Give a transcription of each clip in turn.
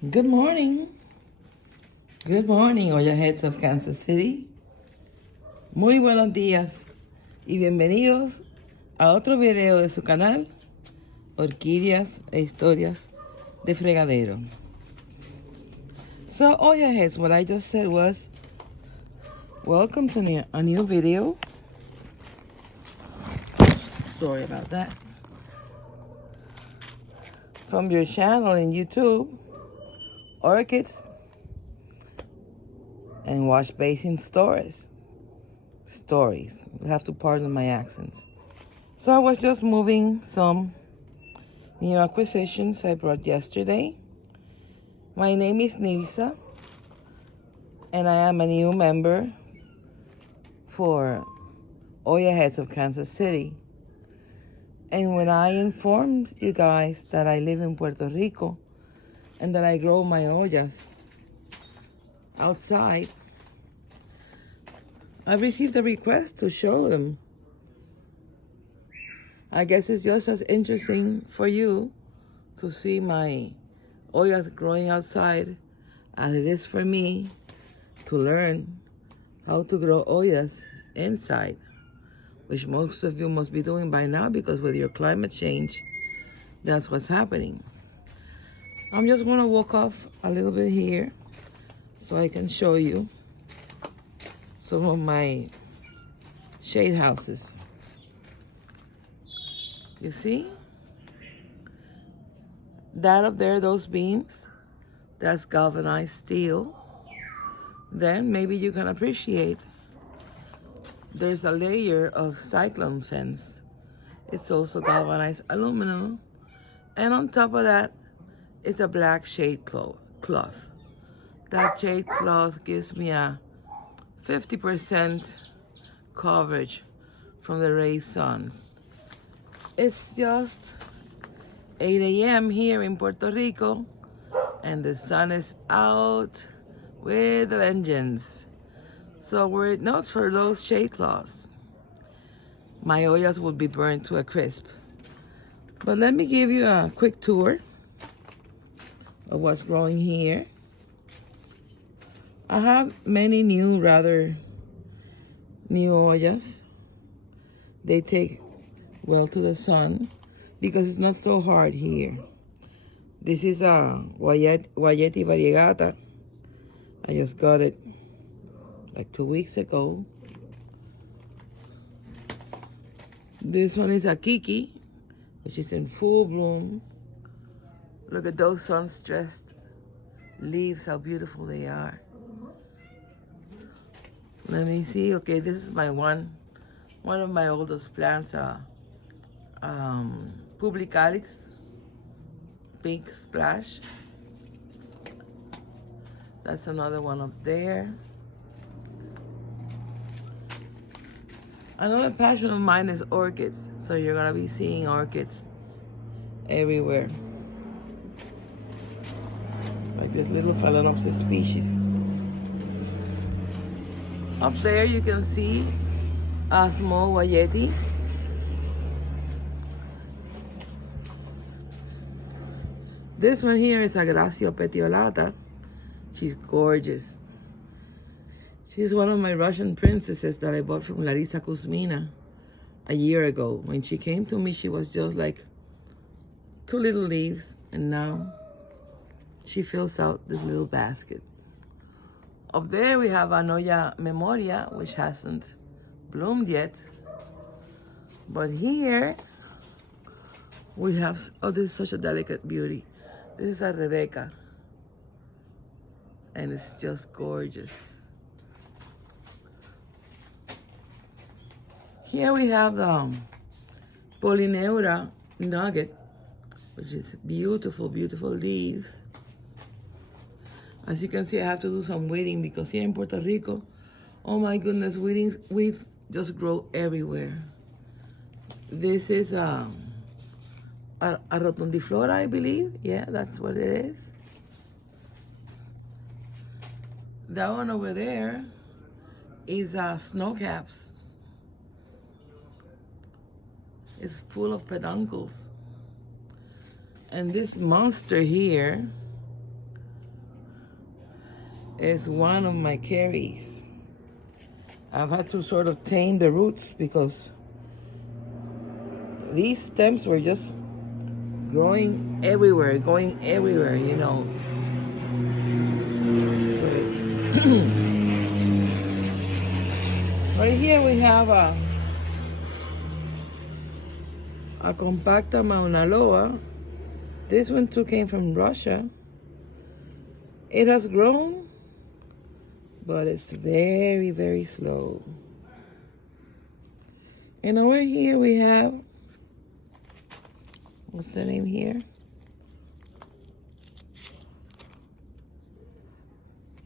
Good morning. Good morning, Hoya Heads of Kansas City. Muy buenos días y bienvenidos a otro video de su canal, Orquídeas e Historias de Fregadero. So, Hoya Heads, what I just said was, welcome to a new video. Sorry about that. From your channel in YouTube, Orchids and Wash Basin Stories. You have to pardon my accents. So I was just moving some new acquisitions I brought yesterday. My name is Nilsa, and I am a new member for Hoya Heads of Kansas City. And when I informed you guys that I live in Puerto Rico and that I grow my Hoyas outside, I received a request to show them. I guess it's just as interesting for you to see my Hoyas growing outside as it is for me to learn how to grow Hoyas inside, which most of you must be doing by now because with your climate change, that's what's happening. I'm just going to walk off a little bit here so I can show you some of my shade houses. You see? That up there, those beams, that's galvanized steel. Then maybe you can appreciate there's a layer of cyclone fence. It's also galvanized aluminum. And on top of that is a black shade cloth. That shade cloth gives me a 50% coverage from the raised sun. It's just 8 a.m. here in Puerto Rico, and the sun is out with a vengeance. So were it not for those shade cloths, my Hoyas would be burned to a crisp. But let me give you a quick tour of what's growing here. I have many rather new Hoyas. They take well to the sun because it's not so hard here. This is a Guayeti variegata. I just got it like 2 weeks ago. This one is a Kiki, which is in full bloom. Look at those sun-stressed leaves, how beautiful they are. Let me see. Okay, this is my one of my oldest plants, Publicalis, pink splash. That's another one up there. Another passion of mine is orchids, so you're gonna be seeing orchids everywhere. Like this little Phalaenopsis species. Up there you can see a small Guayeti. This one here is a Gracio petiolata. She's gorgeous. She's one of my Russian princesses that I bought from Larisa Kuzmina a year ago. When she came to me, she was just like 2 little leaves, and now she fills out this little basket. Up there we have Anoya Memoria, which hasn't bloomed yet. But here we have, oh, this is such a delicate beauty. This is a Rebecca, and it's just gorgeous. Here we have the Polyneura Nugget, which is beautiful, beautiful leaves. As you can see, I have to do some weeding because here in Puerto Rico, oh my goodness, weeds just grow everywhere. This is a rotundiflora, I believe. Yeah, that's what it is. That one over there is snowcaps. It's full of peduncles. And this monster here is one of my carries. I've had to sort of tame the roots because these stems were just growing everywhere, going everywhere, you know. So, right here we have a compacta Mauna Loa. This one too came from Russia. It has grown, but it's very, very slow. And over here we have, what's the name here?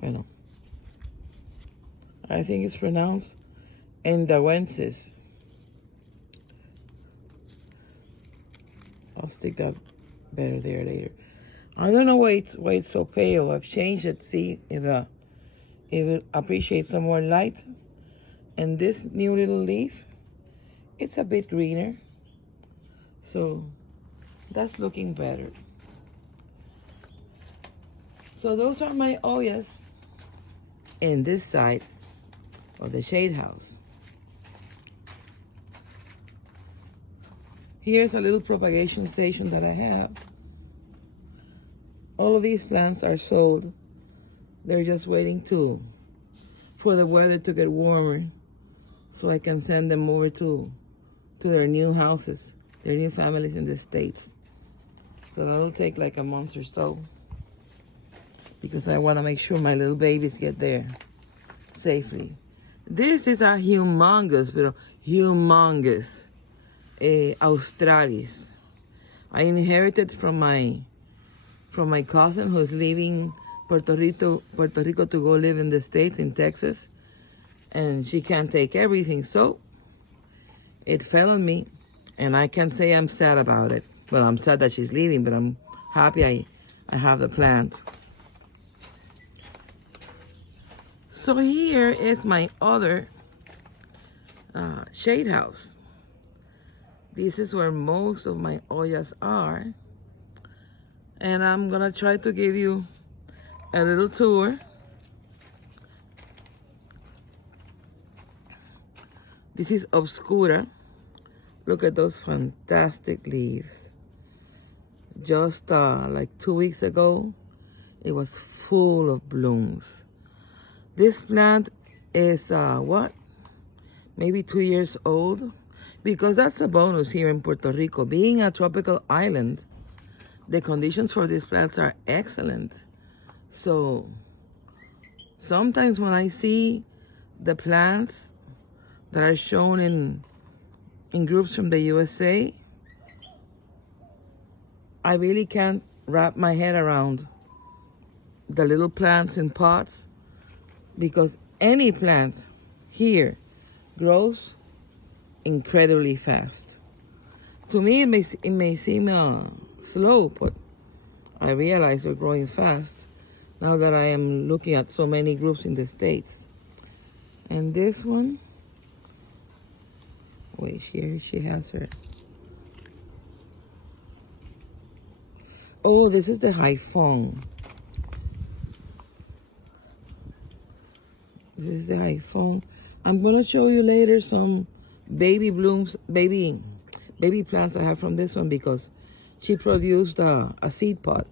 Bueno, I think it's pronounced Endawensis. I'll stick that better there later. I don't know why it's so pale. I've changed it. See if it appreciates some more light. And this new little leaf, it's a bit greener. So that's looking better. So those are my Hoyas in this side of the shade house. Here's a little propagation station that I have. All of these plants are sold. They're just waiting for the weather to get warmer so I can send them over to their new houses, their new families in the States. So that'll take like a month or so because I want to make sure my little babies get there safely. This is a humongous Australis. I inherited from my cousin who's leaving Puerto Rico to go live in the States, in Texas, and she can't take everything, so it fell on me, and I can't say I'm sad about it. Well, I'm sad that she's leaving, but I'm happy I have the plant. So here is my other shade house. This is where most of my Hoyas are. And I'm gonna try to give you a little tour. This is Obscura. Look at those fantastic leaves. Just like 2 weeks ago, it was full of blooms. This plant is maybe 2 years old, because that's a bonus here in Puerto Rico. Being a tropical island, the conditions for these plants are excellent. So sometimes when I see the plants that are shown in groups from the USA, I really can't wrap my head around the little plants in pots, because any plant here grows incredibly fast. To me, it may seem slow, but I realize they're growing fast now that I am looking at so many groups in the States. And this one, wait, here she has her. Oh, this is the Haifong. This is the Haifong. I'm gonna show you later some baby blooms, baby plants I have from this one, because she produced a seed pod.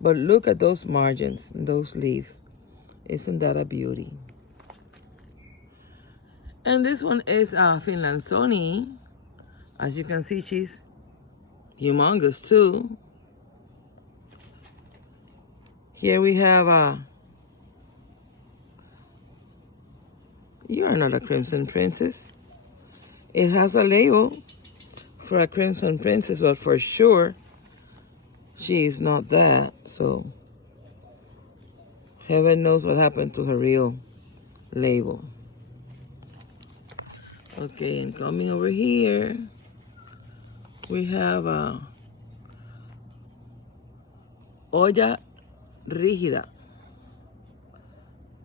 But look at those margins and those leaves. Isn't that a beauty? And this one is Finlandsoni. As you can see, she's humongous too. Here we have you are not a Crimson Princess. It has a label for a Crimson Princess, but for sure she is not that. So heaven knows what happened to her real label. Okay, and coming over here, we have Hoya rigida.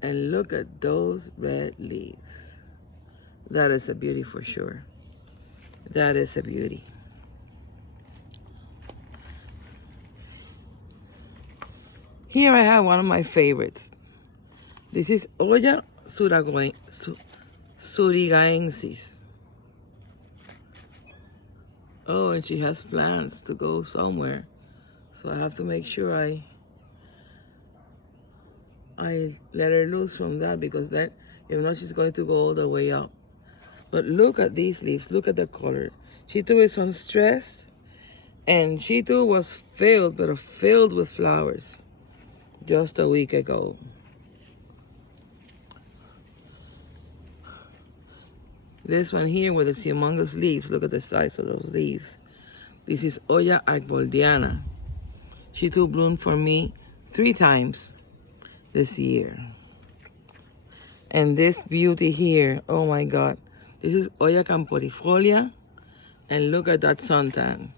And look at those red leaves. That is a beauty for sure. That is a beauty. Here I have one of my favorites. This is Hoya surigaensis. Oh, and she has plans to go somewhere. So I have to make sure I let her loose from that, because then, if not, she's going to go all the way up. But look at these leaves. Look at the color. She too is unstressed, and she too was filled with flowers just a week ago. This one here with the humongous leaves. Look at the size of those leaves. This is Hoya arboldiana. She too bloomed for me 3 times this year. And this beauty here, oh my God. This is Hoya camporifolia. And look at that suntan.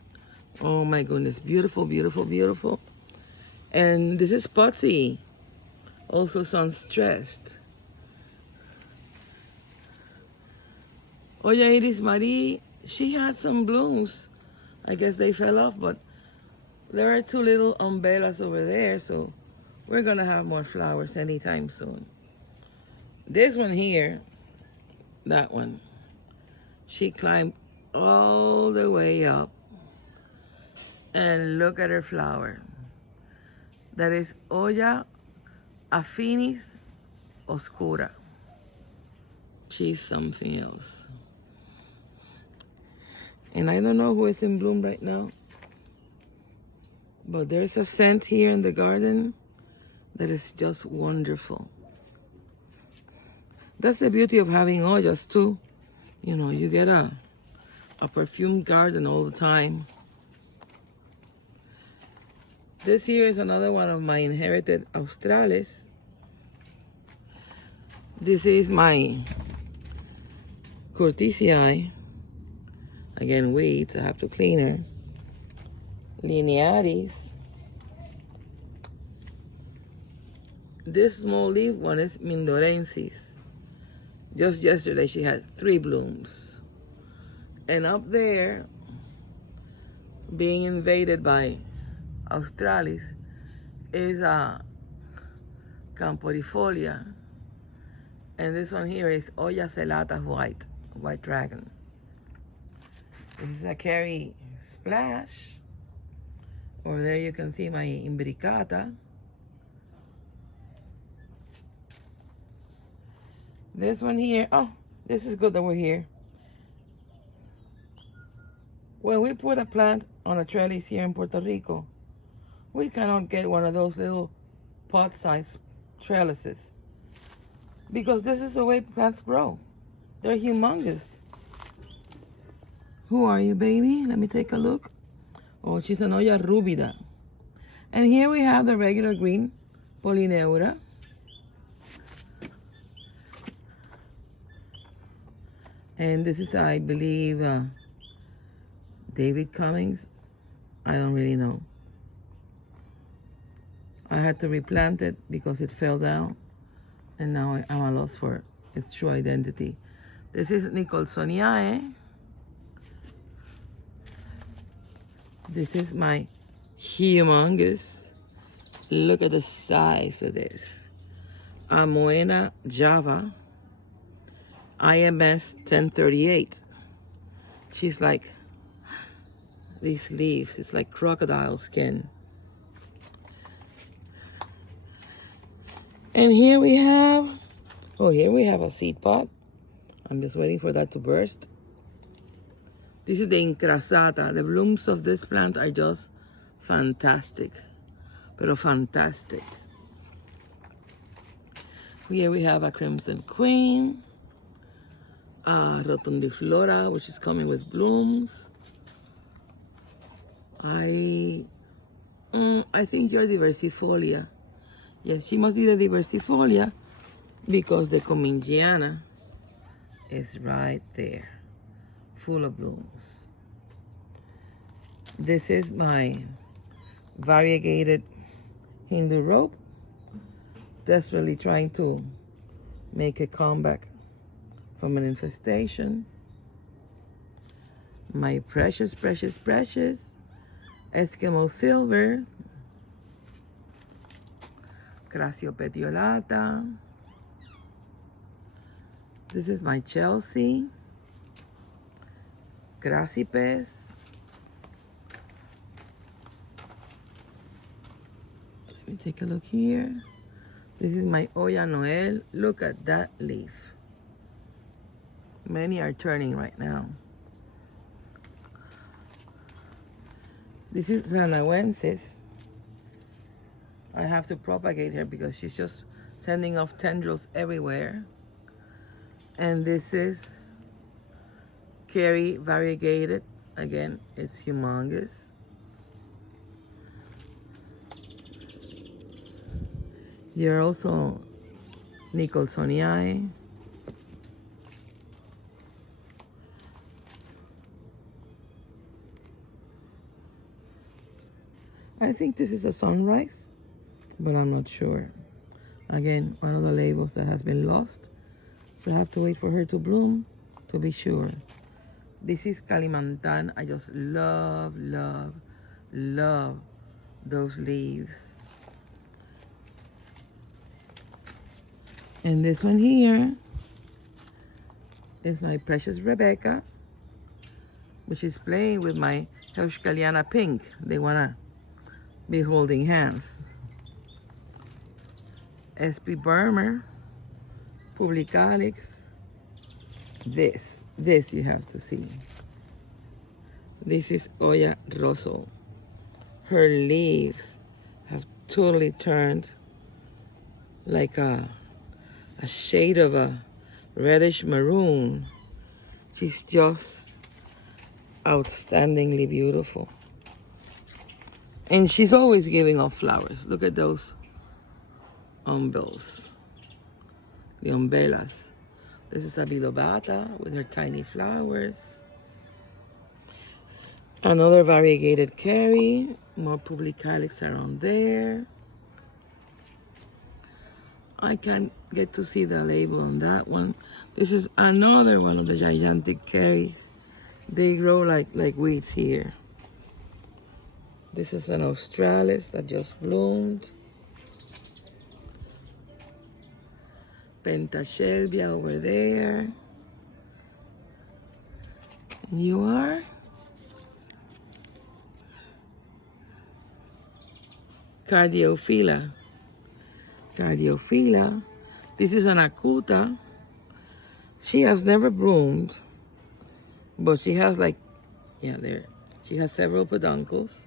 Oh my goodness, beautiful, beautiful, beautiful. And this is Potsy, also sun-stressed. Hoya Iris Marie, she had some blooms. I guess they fell off, but there are 2 little umbellas over there, so we're gonna have more flowers anytime soon. This one here, that one, she climbed all the way up. And look at her flower. That is Hoya affinis oscura. She's something else. And I don't know who is in bloom right now, but there's a scent here in the garden that is just wonderful. That's the beauty of having Hoyas too. You know, you get a perfumed garden all the time. This here is another one of my inherited Australes. This is my Curtisii. Again, weeds, I have to clean her. Linearis. This small leaf one is Mindorensis. Just yesterday she had 3 blooms. And up there, being invaded by Australis, is a camporifolia. And this one here is Hoya celata white dragon. This is a Carrie Splash. Over there you can see my imbricata. This one here, oh, this is good that we're here. When we put a plant on a trellis here in Puerto Rico, we cannot get one of those little pot-sized trellises, because this is the way plants grow. They're humongous. Who are you, baby? Let me take a look. Oh, she's an Hoya rubida. And here we have the regular green Polyneura. And this is, I believe, David Cummings. I don't really know. I had to replant it because it fell down. And now I'm a loss for its true identity. This is Nicholsoniae. This is my humongous. Look at the size of this. Amoena java. IMS 1038. She's like these leaves. It's like crocodile skin. And here we have, oh, here we have a seed pod. I'm just waiting for that to burst. This is the incrasata. The blooms of this plant are just fantastic, pero fantastic. Here we have a crimson queen, rotundiflora, which is coming with blooms. I think you're diversifolia. Yes, she must be the diversifolia because the Comingiana is right there, full of blooms. This is my variegated Hindu rope, desperately trying to make a comeback from an infestation. My precious, precious, precious Eskimo silver, Graciopetiolata. This is my Chelsea. Gracipes. Let me take a look here. This is my Hoya Noel. Look at that leaf. Many are turning right now. This is Ranawensis. I have to propagate her because she's just sending off tendrils everywhere. And this is Carrie Variegated. Again, it's humongous. Here also Nicholsonii. I think this is a sunrise, but I'm not sure. Again, one of the labels that has been lost. So I have to wait for her to bloom to be sure. This is Kalimantan. I just love, love, love those leaves. And this one here is my precious Rebecca, which is playing with my Heuschkaliana pink. They wanna be holding hands. SP Burmer, Publicalix. This you have to see. This is Hoya Rosso. Her leaves have totally turned like a shade of a reddish maroon. She's just outstandingly beautiful. And she's always giving off flowers. Look at those umbels, the umbellas. This is a bilobata with her tiny flowers. Another variegated Carrie, more Publicalix around there. I can't get to see the label on that one. This is another one of the gigantic Carries. They grow like weeds here. This is an Australis that just bloomed. Pentashelvia over there. You are? Cardiophila. Cardiophila. This is an Acuta. She has never bloomed, but she has like, yeah, there. She has several peduncles.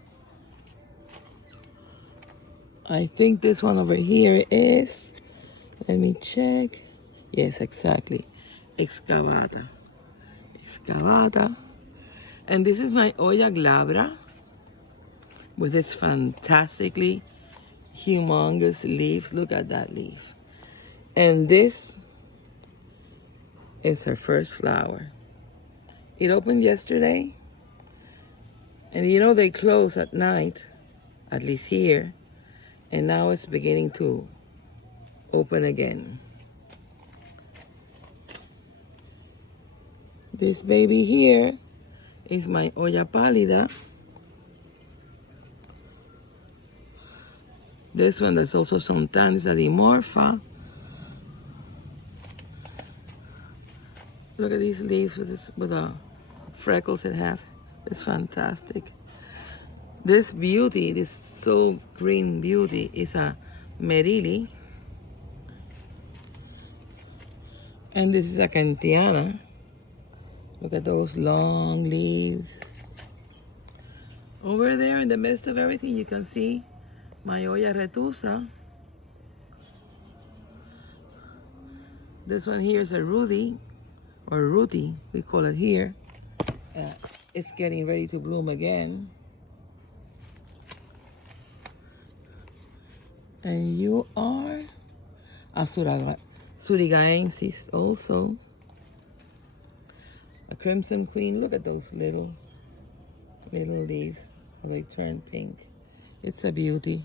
I think this one over here is, let me check. Yes, exactly. Excavata. Excavata. And this is my Hoya glabra with its fantastically humongous leaves. Look at that leaf. And this is her first flower. It opened yesterday. And you know they close at night, at least here. And now it's beginning to open again. This baby here is my Hoya pálida. This one that's also sometimes a dimorpha. Look at these leaves with the freckles it has. It's fantastic. This beauty, this so green beauty, is a Merili. And this is a Cantiana. Look at those long leaves. Over there in the midst of everything, you can see my Hoya retusa. This one here is a Rudy, or Ruti, we call it here. It's getting ready to bloom again. And you are a Surigaensis also. A Crimson Queen. Look at those little leaves. They turn pink. It's a beauty.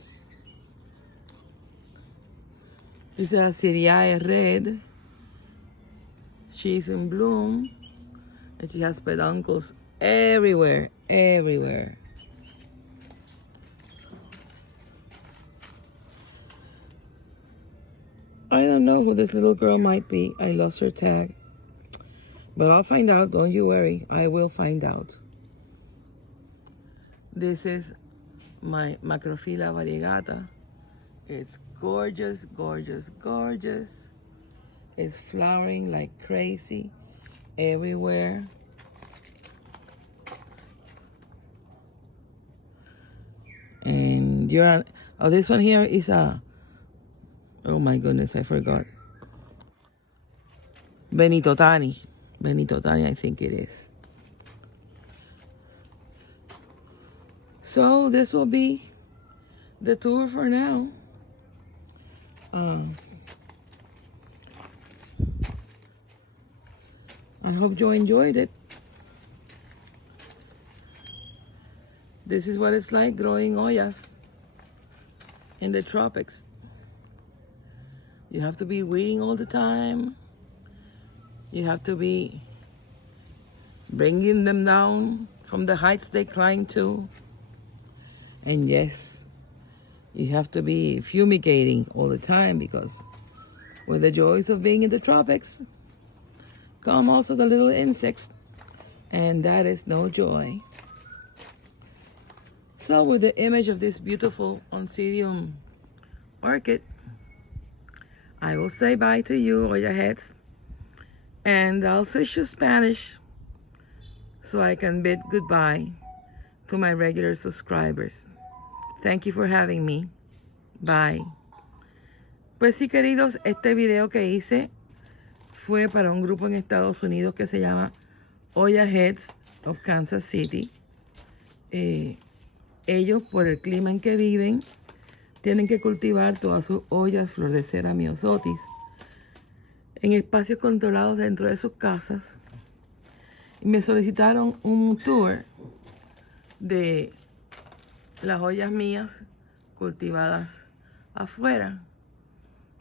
This is a Ceriae red. She's in bloom. And she has peduncles everywhere, everywhere. I don't know who this little girl might be. I lost her tag. But I'll find out, don't you worry. I will find out. This is my Macrophylla variegata. It's gorgeous, gorgeous, gorgeous. It's flowering like crazy everywhere. And this one here is a, oh my goodness, I forgot. Benitotani, I think it is. So this will be the tour for now. I hope you enjoyed it. This is what it's like growing Hoyas in the tropics. You have to be weeding all the time. You have to be bringing them down from the heights they climb to. And yes, you have to be fumigating all the time, because with the joys of being in the tropics come also the little insects, and that is no joy. So with the image of this beautiful oncidium orchid, I will say bye to you, Hoya heads, and I'll switch to Spanish so I can bid goodbye to my regular subscribers. Thank you for having me. Bye. Pues sí, queridos, este video que hice fue para un grupo en Estados Unidos que se llama Hoya Heads of Kansas City. Ellos, por el clima en que viven, tienen que cultivar todas sus Hoyas, flor de cera, Miosotis, en espacios controlados dentro de sus casas. Y me solicitaron un tour de las Hoyas mías cultivadas afuera.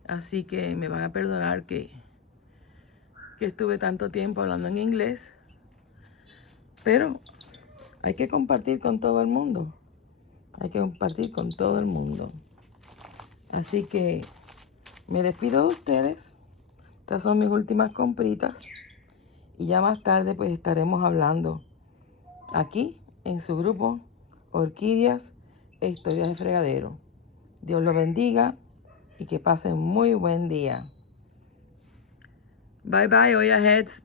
Así que me van a perdonar que estuve tanto tiempo hablando en inglés. Pero hay que compartir con todo el mundo. Hay que compartir con todo el mundo. Así que me despido de ustedes. Estas son mis últimas compritas. Y ya más tarde pues estaremos hablando aquí en su grupo Orquídeas e Historias de Fregadero. Dios los bendiga y que pasen muy buen día. Bye bye, Hoya Heads.